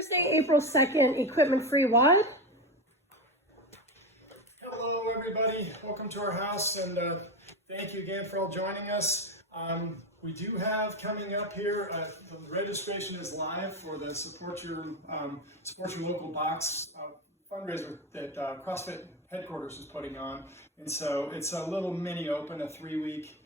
Thursday, April 2nd, equipment free what? Hello everybody, welcome to our house, and thank you again for all joining us. We do have coming up here, the registration is live for the Support Your Local Box fundraiser that CrossFit headquarters is putting on. And so it's a little mini open, a 3-week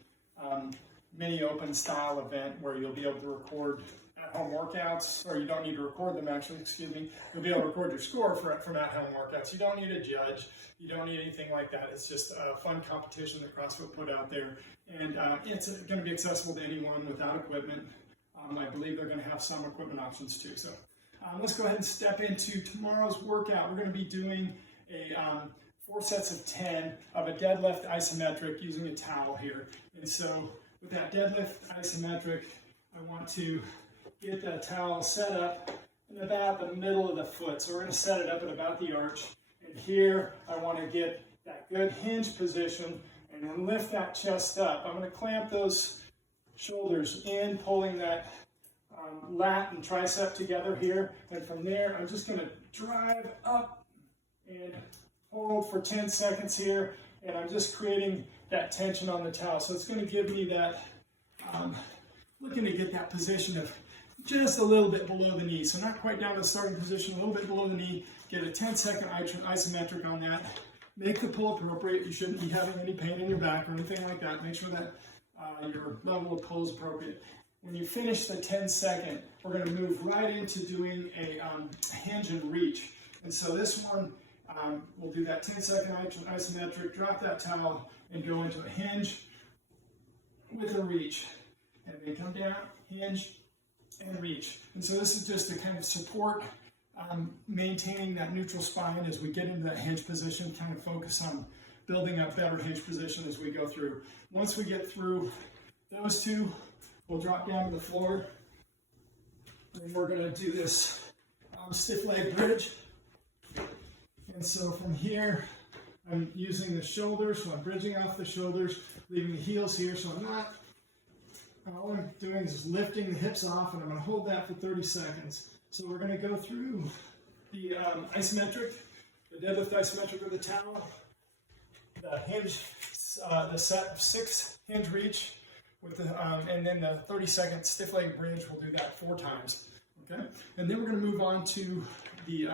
mini open style event where you'll be able to record at-home workouts, or you don't need to record them actually, excuse me. You'll be able to record your score from at-home workouts. You don't need a judge. You don't need anything like that. It's just a fun competition that CrossFit put out there. And it's going to be accessible to anyone without equipment. I believe they're going to have some equipment options too. So let's go ahead and step into tomorrow's workout. We're going to be doing a 4 sets of 10 of a deadlift isometric using a towel here. And so with that deadlift isometric, I want to get the towel set up in about the middle of the foot. So we're going to set it up at about the arch. And here I want to get that good hinge position and then lift that chest up. I'm going to clamp those shoulders in, pulling that lat and tricep together here. And from there, I'm just going to drive up and hold for 10 seconds here. And I'm just creating that tension on the towel. So it's going to give me that, looking to get that position of just a little bit below the knee. So not quite down to the starting position, a little bit below the knee. Get a 10-second isometric on that. Make the pull appropriate. You shouldn't be having any pain in your back or anything like that. Make sure that your level of pull is appropriate. When you finish the 10-second, we're going to move right into doing a hinge and reach. And so this one, we'll do that 10-second isometric, drop that towel, and go into a hinge with a reach. And then come down, hinge, and reach. And so this is just to kind of support maintaining that neutral spine as we get into that hinge position, kind of focus on building up better hinge position as we go through. Once we get through those two, we'll drop down to the floor, and we're going to do this stiff leg bridge. And so from here, I'm using the shoulders, so I'm bridging off the shoulders, leaving the heels here, so I'm not, all I'm doing is just lifting the hips off, and I'm going to hold that for 30 seconds. So we're going to go through the isometric, the deadlift isometric with the towel, the hinge, the set of 6 hinge reach, with the, and then the 30-second stiff leg bridge. We'll do that 4 times. Okay, and then we're going to move on to the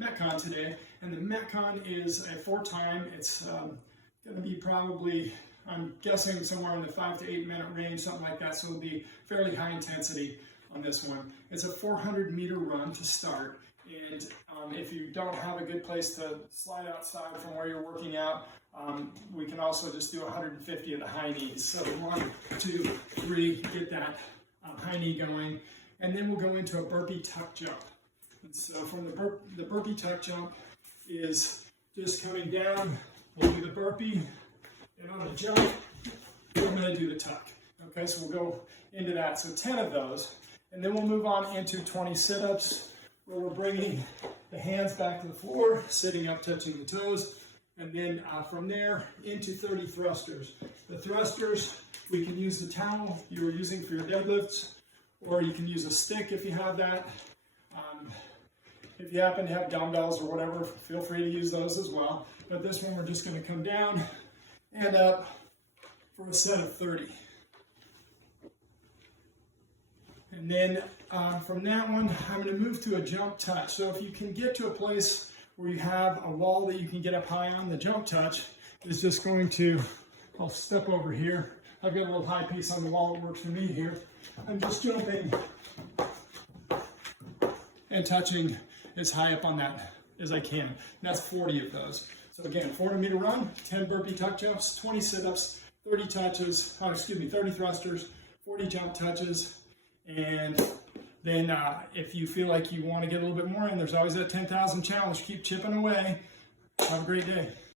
Metcon today, and the Metcon is a 4-time. It's going to be probably, I'm guessing, somewhere in the 5 to 8 minute range, something like that. So it'll be fairly high intensity on this one. It's a 400-meter run to start, and if you don't have a good place to slide outside from where you're working out, we can also just do 150 at the high knees. So 1, 2, 3, get that high knee going, and then we'll go into a burpee tuck jump. And so from the burpee tuck jump is just coming down. We'll do the burpee, and on the jump, we're going to do the tuck. Okay, so we'll go into that. So 10 of those. And then we'll move on into 20 sit-ups, where we're bringing the hands back to the floor, sitting up, touching the toes, and then from there into 30 thrusters. The thrusters, we can use the towel you were using for your deadlifts, or you can use a stick if you have that. If you happen to have dumbbells or whatever, feel free to use those as well. But this one, we're just going to come down and up for a set of 30. And then from that one, I'm going to move to a jump touch. So if you can get to a place where you have a wall that you can get up high on, the jump touch is just going to, I'll step over here. I've got a little high piece on the wall that works for me here. I'm just jumping and touching as high up on that as I can. And that's 40 of those. So again, 40-meter run, 10 burpee tuck jumps, 20 sit-ups, 30 touches, 30 thrusters, 40 jump touches. And then if you feel like you want to get a little bit more in, there's always that 10,000 challenge. Keep chipping away. Have a great day.